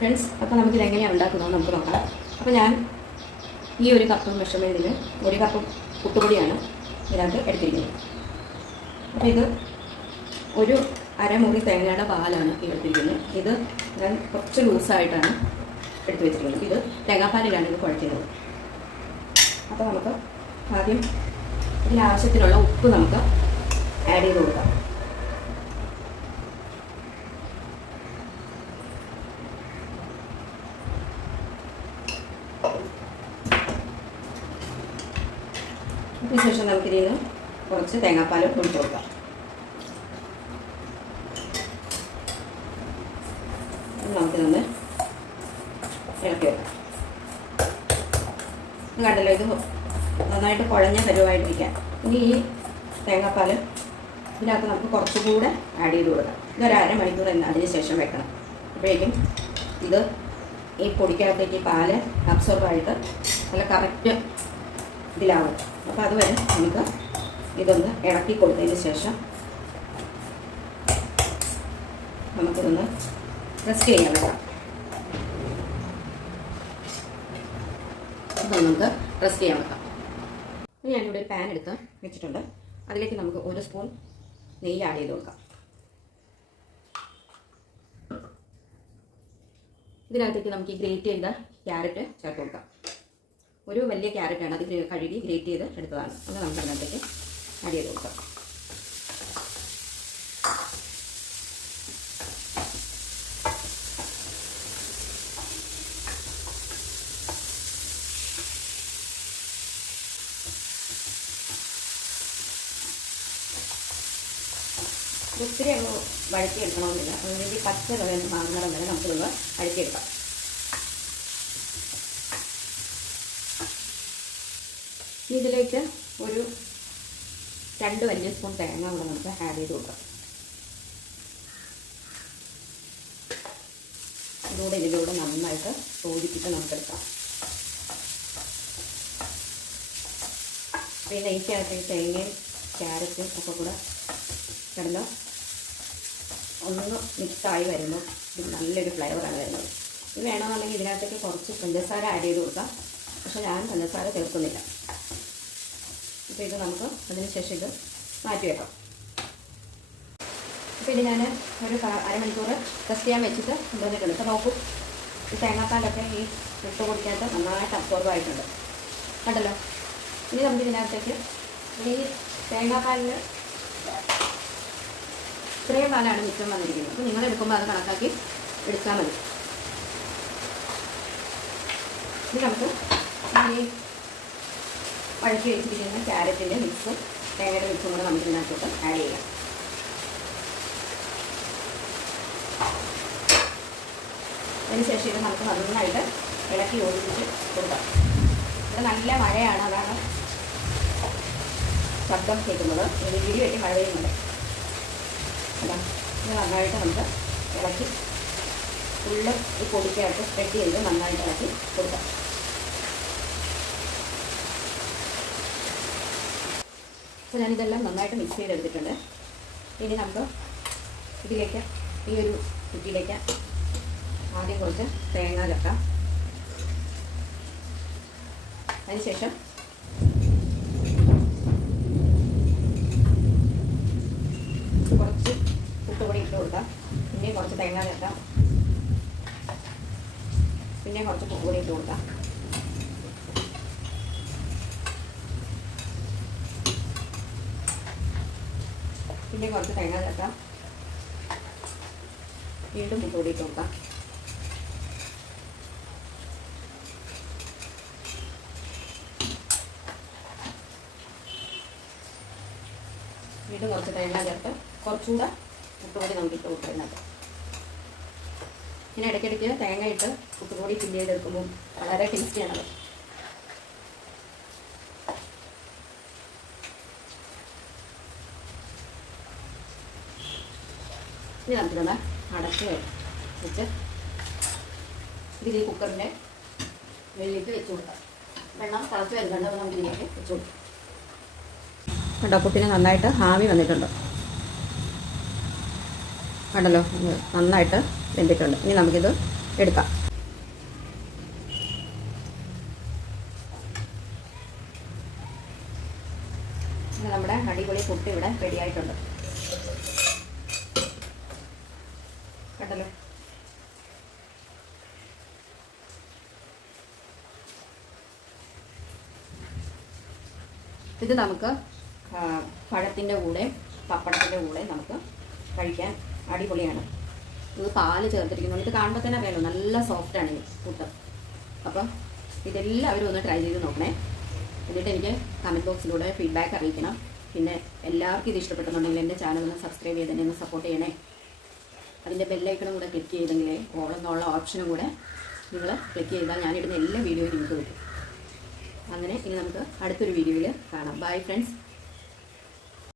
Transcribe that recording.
Friends അപ്പോൾ നമുക്കിത് എങ്ങനെയാണ് ഉണ്ടാക്കുന്നത് നമുക്ക് നോക്കാം. അപ്പോൾ ഞാൻ ഈ ഒരു കപ്പ് മെഷർമെന്റിന് ഒരു കപ്പ് പുട്ടുപൊടിയാണ് ഇതിനകത്ത് എടുത്തിരിക്കുന്നത്. അപ്പോൾ ഇത് ഒരു അരമുറി തേങ്ങയുടെ പാലാണ് ഈ എടുത്തിരിക്കുന്നത്. ഇത് ഞാൻ കുറച്ച് ലൂസായിട്ടാണ് എടുത്തു വെച്ചിരിക്കുന്നത്. ഇത് തേങ്ങാപ്പാലിലാണ് ഇത് കുഴക്കുന്നത്. അപ്പോൾ നമുക്ക് ആദ്യം ഇതിനാവശ്യത്തിനുള്ള ഉപ്പ് നമുക്ക് ആഡ് ചെയ്ത് കൊടുക്കാം. അതിനുശേഷം നമുക്കിതിൽ നിന്ന് കുറച്ച് തേങ്ങാപ്പാൽ ഒഴിച്ചു കൊടുക്കാം. നമുക്കിതൊന്ന് ഇളക്കി വെക്കാം. കണ്ടല്ലോ ഇത് നന്നായിട്ട് കുഴഞ്ഞ പരുവായിട്ടിരിക്കാം ഇനി ഈ തേങ്ങാപ്പാൽ ഇതിനകത്ത് നമുക്ക് കുറച്ചുകൂടെ ആഡ് ചെയ്ത് കൊടുക്കാം. ഇതൊരു അരമണിക്കൂർ തന്നെ അതിന് ശേഷം വെക്കണം. അപ്പോഴേക്കും ഇത് ഈ പൊടിക്കകത്തേക്ക് പാൽ അബ്സോർബ് ആയിട്ട് നല്ല കറക്റ്റ് ഇതിലാവും. അപ്പോൾ അതുവരെ നമുക്ക് ഇതൊന്ന് ഇളക്കി കൊടുത്തതിന് ശേഷം നമുക്കിതൊന്ന് റെസ്റ്റ് ചെയ്യാൻ വെക്കാം. അപ്പോൾ നമുക്ക് റെസ്റ്റ് ചെയ്യാൻ വെക്കാം. ഞാനിവിടെ ഒരു പാൻ എടുത്ത് വെച്ചിട്ടുണ്ട്. അതിലേക്ക് നമുക്ക് ഒരു സ്പൂൺ നെയ്യ് ആഡ് ചെയ്ത് കൊടുക്കാം. ഇതിനകത്തേക്ക് നമുക്ക് ഈ ഗ്രേറ്റ് ചെയ്ത ക്യാരറ്റ് ചേർത്ത് കൊടുക്കാം. ഒരു വലിയ ക്യാരറ്റാണ് അത് കഴുകി ഗ്രേറ്റ് ചെയ്ത് എടുത്തതാണ്. അത് നമുക്ക് അതിനകത്തേക്ക് ആഡ് ചെയ്ത് കൊടുക്കാം. ഒത്തിരി അങ്ങ് വഴറ്റിയെടുക്കണമെന്നില്ല. ഈ പച്ച കളർ മാറുന്നിടം വരെ നമുക്കിതൊന്ന് വഴറ്റിയെടുക്കാം. ഇതിലേക്ക് ഒരു രണ്ട് വലിയ സ്പൂൺ തേങ്ങ കൂടെ നമുക്ക് ആഡ് ചെയ്ത് കൊടുക്കാം. അതുകൂടെ ഇതിലൂടെ നന്നായിട്ട് യോജിപ്പിച്ച് നമുക്കെടുക്കാം. പിന്നെ നെയ്ക്കകത്ത് ഈ തേങ്ങയും ക്യാരറ്റും ഒക്കെ കൂടെ കിടന്ന് ഒന്ന് മിക്സായി വരുമ്പോൾ ഇത് നല്ലൊരു ഫ്ലേവറാണ് വരുന്നത്. ഇത് വേണമെന്നുണ്ടെങ്കിൽ ഇതിനകത്തേക്ക് കുറച്ച് പഞ്ചസാര ആഡ് ചെയ്ത് കൊടുക്കാം. പക്ഷെ ഞാൻ പഞ്ചസാര ചേർക്കുന്നില്ല. അപ്പോൾ ഇത് നമുക്ക് അതിന് ശേഷം ഇത് മാറ്റി വെക്കാം. അപ്പോൾ ഇത് ഞാൻ ഒരു അരമണിക്കൂർ റെസ്റ്റ് ചെയ്യാൻ വെച്ചിട്ട് കൊണ്ടുവന്നിട്ടുണ്ട് ഇപ്പോൾ നോക്കൂ ഈ തേങ്ങാപ്പാലൊക്കെ ഈ ഇട്ട് കുടിക്കാത്ത നന്നായിട്ട് അബ്സോർബ് ആയിട്ടുണ്ട് കണ്ടല്ലോ? ഇനി നമുക്ക് ഇതിനകത്തേക്ക് ഈ തേങ്ങാപ്പാലിൽ ഇത്രയും പാലാണ് മിച്ചം വന്നിരിക്കുന്നത്. അപ്പോൾ നിങ്ങൾ എടുക്കുമ്പോൾ അത് കണക്കാക്കി എടുത്താൽ മതി. ഇനി നമുക്ക് ഈ വഴറ്റി വെച്ചിരിക്കുന്ന ക്യാരറ്റിന്റെ മിക്സും തേങ്ങയുടെ മിക്സും കൂടെ നമുക്ക് ഇതിനകത്തോട്ട് ആഡ് ചെയ്യാം. അതിനുശേഷം ഇത് നമുക്ക് നന്നായിട്ട് ഇളക്കി യോജിപ്പിച്ച് കൊടുക്കാം. ഇവിടെ നല്ല മഴയാണ് അതാണ് ശബ്ദം കേൾക്കുന്നത്. ഇത് ഇടി വെട്ടി മഴ പെയ്യുന്നുണ്ട്. ഇത് നന്നായിട്ട് നമുക്ക് ഇളക്കി ഫുള്ള് ഈ പൊടിക്കകത്ത് സ്പ്രെഡ് ചെയ്ത് നന്നായിട്ട് ഇളക്കി കൊടുക്കാം. അപ്പോൾ ഞാനിതെല്ലാം നന്നായിട്ട് മിക്സ് ചെയ്തെടുത്തിട്ടുണ്ട്. ഇനി നമുക്ക് ഇതിലേക്ക് ഈ ഒരു കുറ്റിയിലേക്ക് ആദ്യം കുറച്ച് തേങ്ങ ചേർക്കാം. അതിനുശേഷം കുറച്ച് പുട്ടുപൊടി ഇട്ട് കൊടുക്കാം പിന്നെ കുറച്ച് തേങ്ങ ചേർക്കാം പിന്നെ കുറച്ച് പുട്ടുപൊടി ഇട്ട് കൊടുക്കാം പിന്നെ കുറച്ച് തേങ്ങ ചേർക്കാം. വീണ്ടും പുട്ടുപൊടി ഇട്ട് കൊടുക്കാം വീണ്ടും കുറച്ച് തേങ്ങ ചേർത്ത് കുറച്ചുകൂടെ പുട്ടുപൊടി നമുക്ക് ഇട്ട് കൊടുക്കുന്നത് ഇങ്ങനെ ഇടയ്ക്കിടയ്ക്ക് തേങ്ങ ഇട്ട് പുട്ടുപൊടി ഫില്ല് ചെയ്തെടുക്കുമ്പോൾ ഇനി നമുക്കിതൊന്ന് അടച്ച് വെച്ച് ഇതിൽ ഈ കുക്കറിന്റെ വെള്ളിലേക്ക് വെച്ച് കൊടുക്കാം. വെള്ളം തിളച്ച് വരുന്നുണ്ട് അപ്പോൾ നമുക്ക് ഇതിലേക്ക് വെച്ച് കൊടുക്കാം. കണ്ടോ പിന്നെ നന്നായിട്ട് ആവി വന്നിട്ടുണ്ട്. കണ്ടല്ലോ നന്നായിട്ട് വെന്തിട്ടുണ്ട്. ഇനി നമുക്കിത് എടുക്കാം. നമ്മുടെ അടിപൊളി പുട്ട് ഇവിടെ റെഡി ആയിട്ടുണ്ട് കണ്ടല്ലോ ഇത് നമുക്ക് പഴത്തിന്റെ കൂടെ പപ്പടത്തിന്റെ കൂടെ നമുക്ക് കഴിക്കാൻ അടിപൊളിയാണ്. ഇത് പാൽ ചേർത്തിരിക്കുന്നു ഇത് കാണുമ്പോൾ തന്നെ അറിയാലോ നല്ല സോഫ്റ്റാണ് ഈ പുട്ട് അപ്പം ഇതെല്ലാവരും ഒന്ന് ട്രൈ ചെയ്ത് നോക്കണേ. എന്നിട്ട് എനിക്ക് കമന്റ് ബോക്സിലൂടെ ഫീഡ്ബാക്ക് അറിയിക്കണം. പിന്നെ എല്ലാവർക്കും ഇത് ഇഷ്ടപ്പെട്ടെന്നുണ്ടെങ്കിൽ എന്റെ ചാനൽ ഒന്ന് സബ്സ്ക്രൈബ് ചെയ്ത് എന്നെ ഒന്ന് സപ്പോർട്ട് ചെയ്യണേ. അതിന്റെ ബെല്ലൈക്കണും കൂടെ ക്ലിക്ക് ചെയ്തെങ്കിൽ ഓൾ എന്നുള്ള ഓപ്ഷനും കൂടെ നിങ്ങൾ ക്ലിക്ക് ചെയ്താൽ ഞാനിടുന്ന എല്ലാ വീഡിയോയും നിങ്ങൾക്ക് കിട്ടും. അങ്ങനെ ഇനി നമുക്ക് അടുത്തൊരു വീഡിയോയിൽ കാണാം. Bye friends